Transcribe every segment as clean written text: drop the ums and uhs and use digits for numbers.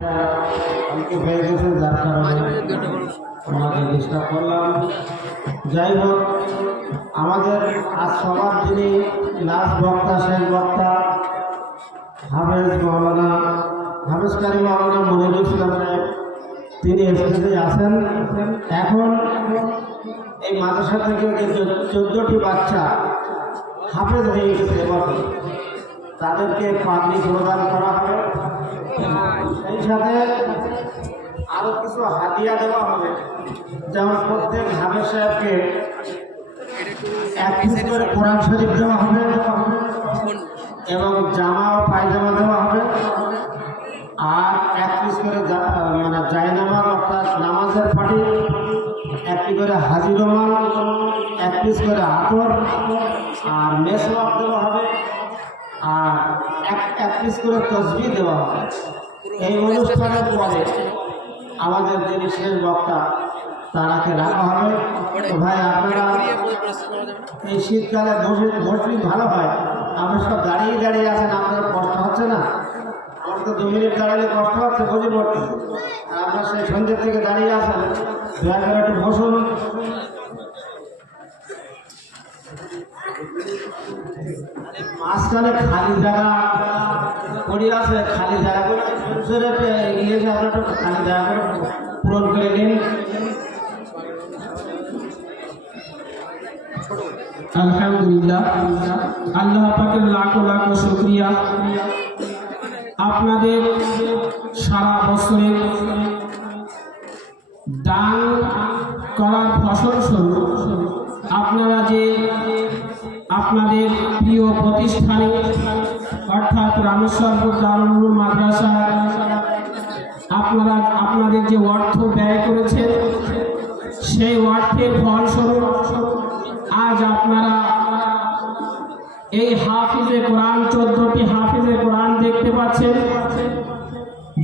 অল্প হয়ে গেছে, যার কারণে আমাদের ডিস্টার্ব করলাম। যাই হোক, আমাদের আজ সবার যিনি লাস্ট বক্তা, শেষ বক্তা হাফেজ কারি মাওলানা মনিরুল ইসলাম সাহেব, তিনি স্টেজে আছেন। এখন এই মাদ্রাসা থেকে যে 14টি বাচ্চা হাফেজ হয়ে গেছে এবছর, তাদেরকে পাগড়ি প্রদান করা হবে। সেই সাথে আরও কিছু হাদিয়া দেওয়া হবে, যেমন প্রত্যেক হাফেজ সাহেবকে 1 পিস করে কোরআন শরীফ দেওয়া হবে এবং জামা ও পায়জামা দেওয়া হবে। আর 1 পিস করে জায়নামাজ অর্থাৎ নামাজের ফাটি, 1টি করে হাজি রুমাল, 1 পিস করে আতর আর মেসওয়াক দেওয়া হবে, আর 1 পিস করে তসবিহ দেওয়া হবে। এই অনুষ্ঠানের পরে আমাদের যিনি শেষ বক্তা তারাকে রাখা হবে। তো ভাই, আপনারা এই শীতকালে বসবি ভালো হয়, আমরা সব দাঁড়িয়ে দাঁড়িয়ে আছেন, আপনার কষ্ট হচ্ছে না? আমার তো 2 মিনিট দাঁড়ালে কষ্ট হচ্ছে, বসে পড়তে। আর আপনার সেই সন্ধ্যের থেকে দাঁড়িয়ে আছেন, দয়া করে একটু বসুন। মাঝখানে খালি জায়গা পড়ে আছে, খালি জায়গা করে এগিয়ে এসে আপনার একটু খালি জায়গা করে পূরণ করে নিন। আলহামদুলিল্লাহ, আল্লাহ পাকের লাখো লাখো শুকরিয়া। আপনাদের সারা বছরে দান করার ফসল স্বরূপ আপনারা যে আপনাদের প্রিয় প্রতিষ্ঠানে অর্থাৎ রামেশ্বরপুর দারুল উলুম মাদ্রাসা আপনাদের যে অর্থ ব্যয় করেছেন, সেই অর্থের ফলস্বরূপ আজ আপনারা এই হাফিজে কোরআন 14টি হাফিজে কোরআন দেখতে পাচ্ছেন।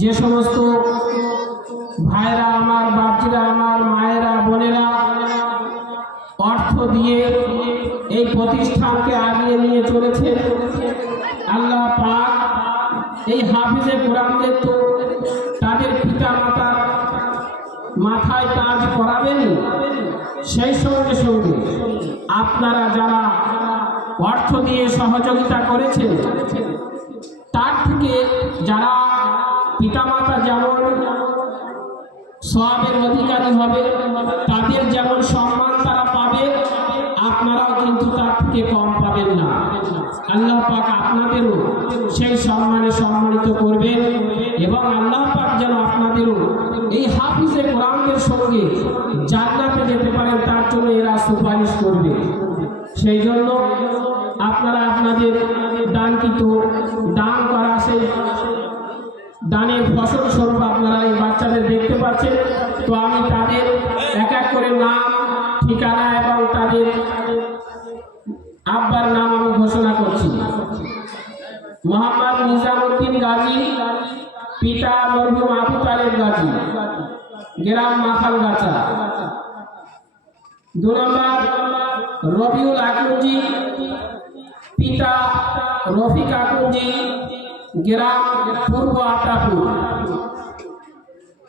যে সমস্ত ভাইরা আমার, বাচ্চারা আমার, মায়েরা, বোনেরা অর্থ দিয়ে এই প্রতিষ্ঠানকে আগিয়ে নিয়ে চলেছে, আল্লাহ পাক এই হাফিজে কোরআনদের তো তাদের পিতা মাতার মাথায় তাজ করাবেন, সেই সঙ্গে সঙ্গে আপনারা যারা অর্থ দিয়ে সহযোগিতা করেছেন, তার থেকে যারা পিতামাতা যেমন সওয়াবের অধিকারী হবে, তাদের যেমন সম্মান তারা পাবে, আপনারাও কিন্তু তার থেকে কম পাবেন না। আল্লাহ পাক আপনাদেরও সেই সম্মানে সম্মানিত করবেন এবং আল্লাহ পাক যেন আপনাদেরও এই হাফিজে কোরআনের সঙ্গে জান্নাতে যেতে পারেন, তার জন্য এরা সুপারিশ করবে। সেই জন্য আপনারা আপনাদের দানকৃত দান করা সেই দানের ফসল স্বরূপ আপনারা এই বাচ্চাদের দেখতে পাচ্ছেন। তো আমি তাদের এক এক করে নাম, ঠিকানা এবং তাদের আব্বার নাম আমি ঘোষণা করছি। মোহাম্মদ নিজামুদ্দিন গাজী, পিতা মরহুম আবু তালেব গাজী, গ্রাম মাখালগাছা। 2 নম্বর রবিউল আকুঞ্জি, পিতা রফিক আকুঞ্জি, গ্রাম পূর্ব আতাপুর।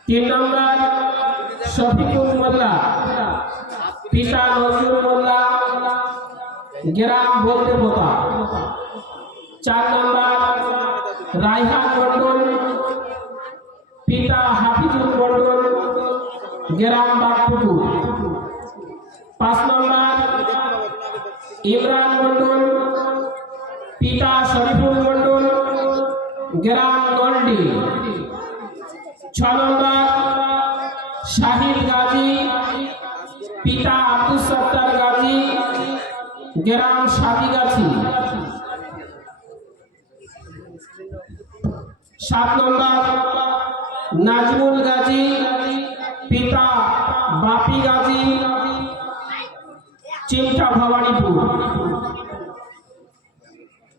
3 নম্বর শফিকুল মোল্লা, পিতা নজরুল মোল্লা, গ্রাম বলদেপোতা। 4 নম্বর রায়হান মন্ডল, পিতা হাফিজুল মন্ডল, গ্রাম বাগপুকুর। 5 নম্বর ইমরান মন্ডল, পিতা শরীফুল মন্ডল, গ্রাম গন্ডি। 6 নম্বর শাহিদ গাজী, পিতা আব্দুল সত্তার গাজী, গ্রাম সাদিগাছি। 7 নম্বর নাজমুল গাজী, পিতা বাপি গাজী, চিমটা ভবানীপুর।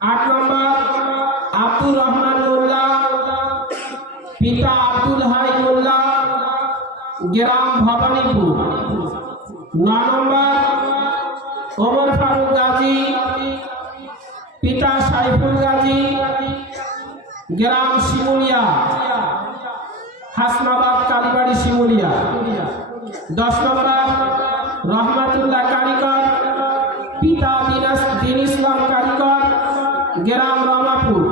8 নম্বর আব্দুর রহমান মোল্লা, পিতা আব্দুল হাই মোল্লা, গ্রাম ভবানীপুর। 9 নম্বর ওমর ফারুক গাজী, পিতা সাইফুল গাজী, গ্রাম শিমুলিয়া। হাসনাবাদ কালীবাড়ি শিমুলিয়া। 10 নম্বর রহমাতুল্লাহ কারিগর, পিতা দিন ইসলাম কারিগর, গ্রাম রামাপুর।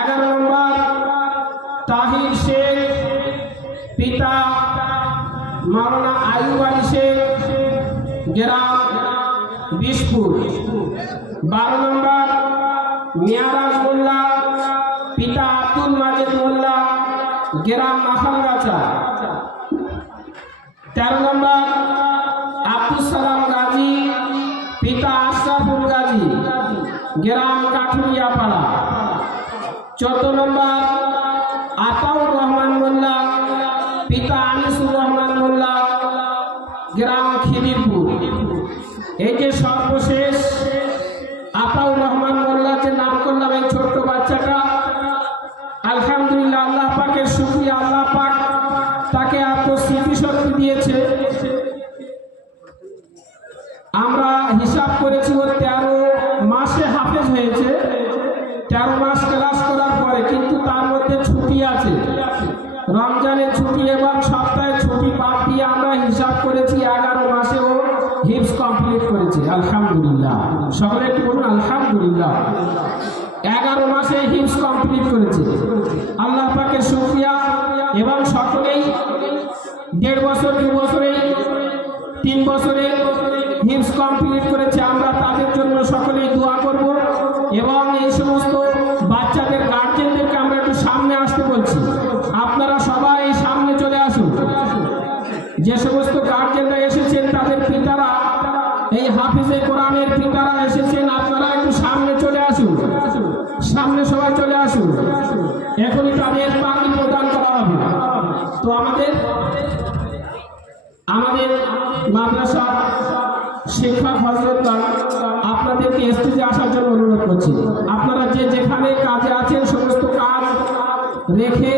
11 নম্বর তাহির শেখ, পিতা মাওলানা আইয়ুব আলী শেখ, গ্রাম বিশপুর। 12 নম্বর মিয়ারাজ মোল্লা, পিতা আব্দুল মাজেদ মোল্লা, গ্রাম মাখানগাছা। 13 নম্বর আব্দুল সালাম গাজী, পিতা আশরাফুল গাজী, গ্রাম কাঠুরিয়াপাড়া। 14 নম্বর আতাউর রহমান মোল্লা, পিতা আনিসুর রহমান মোল্লা, গ্রাম খিদিরপুর। এই যে সর্বশেষ আতাউর রহমান মোল্লা যে নাম করলাম, এই ছোট্ট বাচ্চাটা, আলহামদুলিল্লাহ আল্লাহ পাকের শুকরিয়া, আল্লাহ পাক তাকে এত স্মৃতিশক্তি দিয়েছে। আমরা হিসাব করেছি ওর 13 মাসে হাফেজ হয়েছে, 13 মাস ক্লাস করার পরে, কিন্তু তার মধ্যে ছুটি আছে, রমজানের ছুটি এবং সপ্তাহের ছুটি বাদ দিয়ে আমরা হিসাব করেছি 11 মাসে ও হিফজ কমপ্লিট করেছে। আলহামদুলিল্লাহ, সকলে একটু বলুন আলহামদুলিল্লাহ। 11 মাসে হিফজ কমপ্লিট করেছে, আল্লাহ পাকের শুকরিয়া। এবং সকলেই 1.5 বছর 2 বছরে 3 বছরে হিফজ কমপ্লিট করেছে। আমরা তাদের জন্য সকলেই দোয়া করব এবং এই সমস্ত বাচ্চাদের গার্জেনদেরকে আমরা একটু সামনে আসতে বলছি। আপনারা সবাই সামনে চলে আসুন। যে সমস্ত গার্জেনরা এসেছেন তাদের পিতারা, এই হাফিজে কোরআনের পিতারা এসেছেন, আপনারা একটু সামনে চলে আসুন, সামনে সবাই চলে আসুন। এখনই তাদের পাগড়ি প্রদান করা হবে। তো আমাদের মাদ্রাসা শিক্ষক হযরতগণ আপনাদেরকে স্টেজে আসার জন্য অনুরোধ করছি। আপনারা যে যেখানে কাজে আছেন সমস্ত কাজ রেখে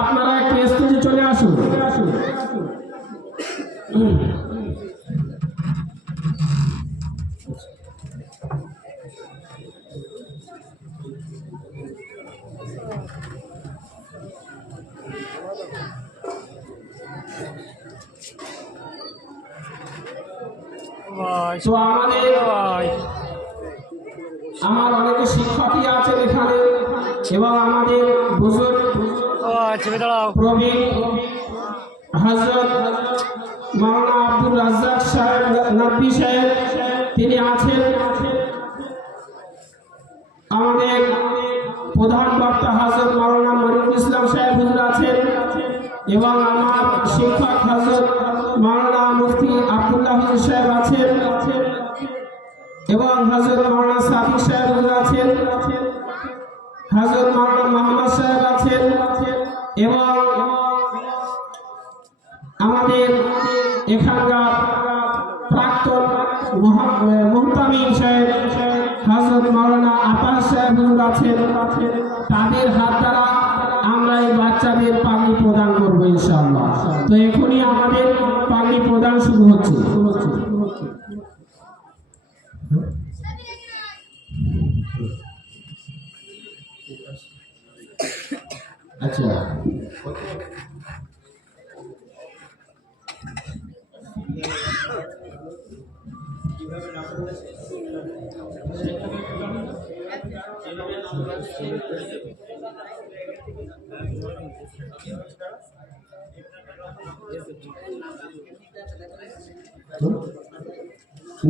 আপনারা একটু স্টেজে চলে আসুন। তো আমার অনেকে শিক্ষকই আছেন এখানে এবং আমাদের বুজুর্গ প্রবীণ হযরত মাওলানা আব্দুল রাজ্জাক সাহেব নদভী সাহেব তিনি আছেন। আমাদের প্রধান বক্তা হযরত মাওলানা মনিরুল ইসলাম সাহেব হুজুর আছেন এবং আমার শিক্ষক হযরত মাওলানা মুফতি আব্দুল্লাহ হুজুর সাহেব আছেন এবং হযরত মাওলানা সাদিক সাহেব হুজুর আছেন, হযরত মাওলানা মোহাম্মদ সাহেব আছেন এবং আমাদের এখানকার প্রাক্তন মুহতামিম সাহেব হযরত মাওলানা আতাশ সাহেব হুজুর আছেন। তাদের হাত দ্বারা আমরা এই বাচ্চাদের পাগড়ি প্রদান করবো ইনশাআল্লাহ। তো এখনই আমাদের পাগড়ি প্রদান শুরু হচ্ছে। আচ্ছা,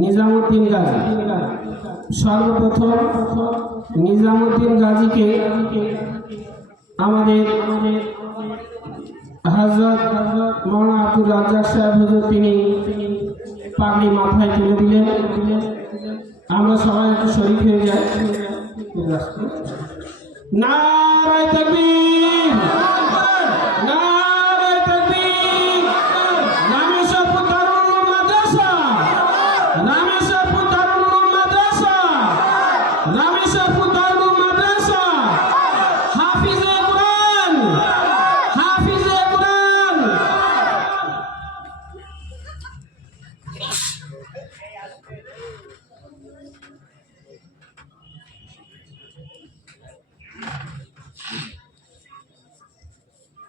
নিজামুদ্দিন গাজী, সর্বপ্রথম নিজামুদ্দিন গাজীকে আমাদের হযরত মাওলানা আব্দুল রাজ্জাক সাহেব হুজুর তিনি পাগড়ি মাথায় তুলে দিলেন। আমরা সবাই একটু শরীক হয়ে যাই। নারায়ে তাকবীর, নারায়ে তাকবীর। রামেশ্বরপুর দারুল উলুম মাদ্রাসা, রামেশ্বরপুর দারুল উলুম মাদ্রাসা, রামেশ্বরপুর দারুল উলুম মাদ্রাসা। হাফিজে কোরআন, হাফিজে কোরআন।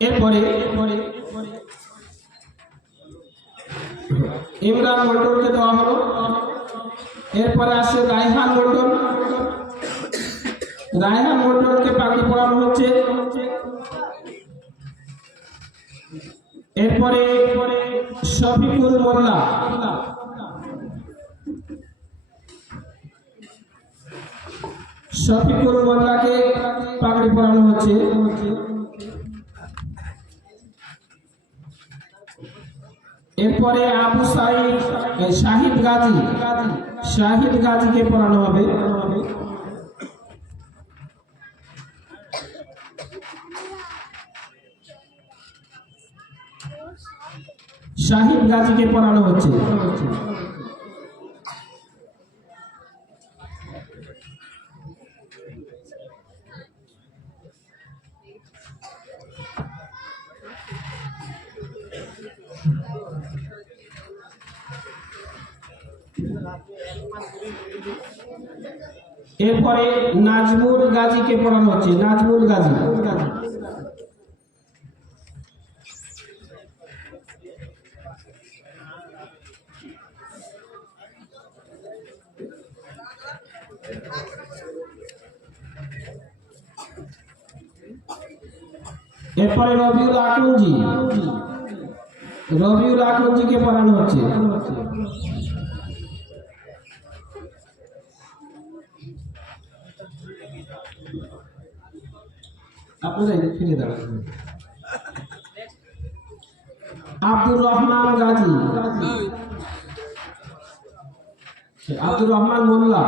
এরপরে ইমরান মন্ডলকে দেওয়া হলো। এরপরে আসে রায়হান মন্ডল। রায়হান মন্ডলকে পাগড়ি পরানো হচ্ছে। এরপরে শফিকুল মোল্লা। শফিকুল মোল্লাকে পাগড়ি পরানো হচ্ছে। এরপরে আবু সাইদ শাহিদ গাজী। শাহিদ গাজীকে পড়ানো হবে। শাহিদ গাজীকে পড়ানো হচ্ছে। এরপরে নাজমুল গাজীকে পড়ানো হচ্ছে। নাজমুল গাজী। এরপরে রবিউল আকরঞ্জি। রবিউল আকরঞ্জিকে পড়ানো হচ্ছে। আপনারা ফিরে দাঁড়ান। আব্দুর রহমান গাজী। আব্দুর রহমান মোল্লা।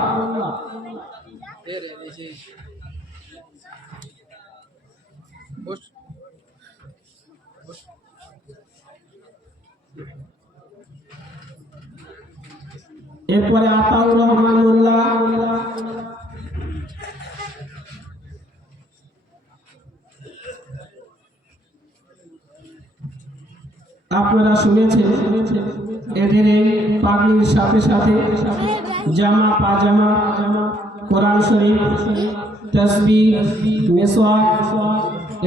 এরপরে আতাউর রহমান মোল্লা। আপনারা শুনেছেন এদের এই পাগড়ির সাথে সাথে জামা পাজামা, কোরআন শরীফ, তাসবিহ, মিসওয়াক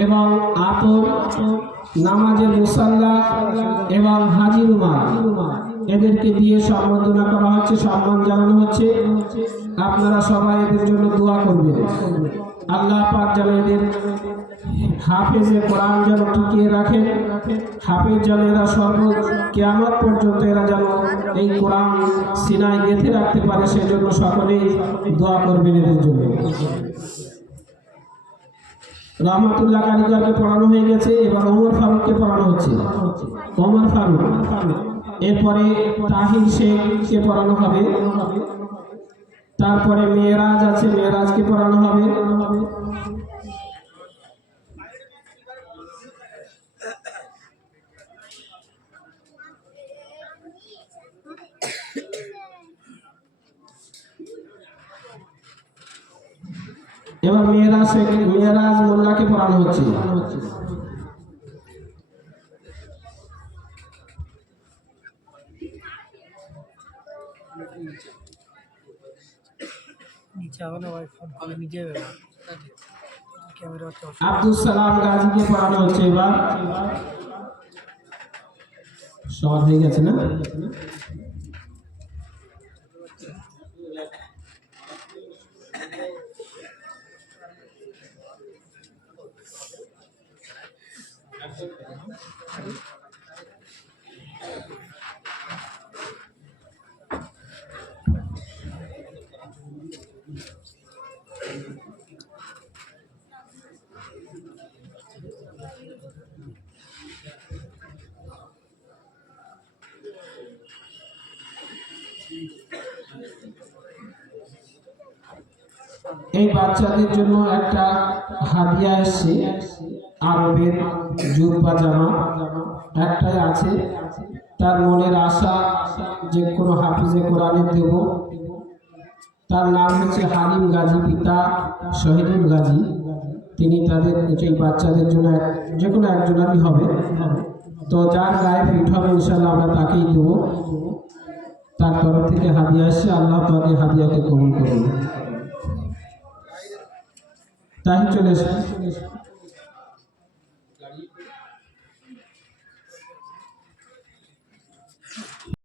এবং আতর, নামাজের মুসাল্লা এবং হাজি রুমাল এদেরকে দিয়ে সম্বর্ধনা করা হচ্ছে, সম্মান জানানো হচ্ছে। আপনারা সবাই এদের জন্য দোয়া করবেন। আল্লাহ পাক যেন এদের হাফেজে কোরআন যেন টিকিয়ে রাখেন। হাফেজ যেন এরা কিয়ামত পর্যন্ত এরা যেন এই কোরআন সিনায় গেঁথে রাখতে পারে, সেজন্য সকলেই দোয়া করবেন এদের জন্য। রহমতুল্লাহ কারিগরকে পড়ানো হয়ে গেছে। এবার ওমর ফারুককে পড়ানো হচ্ছে। ওমর ফারুক। এরপরে তাহির শেখকে পড়ানো হবে। তারপরে মেয়েরাজ আছে, মেয়েরাজকে পড়ানো হবে। এবার মেয়েরাজ মোল্লাকে পড়ানো হচ্ছে। আব্দুল সালাম গাজীকে পড়ানো হচ্ছে। এবার সবার হয়ে গেছে না? এই বাচ্চাদের জন্য একটা হাদিয়া এসছে, আরবের জুব্বা জামা একটাই আছে। তার মনের আশা যে কোনো হাফিজে কোরআনে দেব। তার নাম হচ্ছে হালিম গাজী, পিতা শহীদুল গাজী। তিনি তাদের এই বাচ্চাদের জন্য যে কোনো একজনেরই হবে। তো যার গায়ে ফিট হবে ইনশাল্লাহ আমরা তাকেই দেবো। তার তরফ থেকে হাদিয়া এসছে। আল্লাহ তাকে হাদিয়াকে কবুল করুন। তাই চলে এসে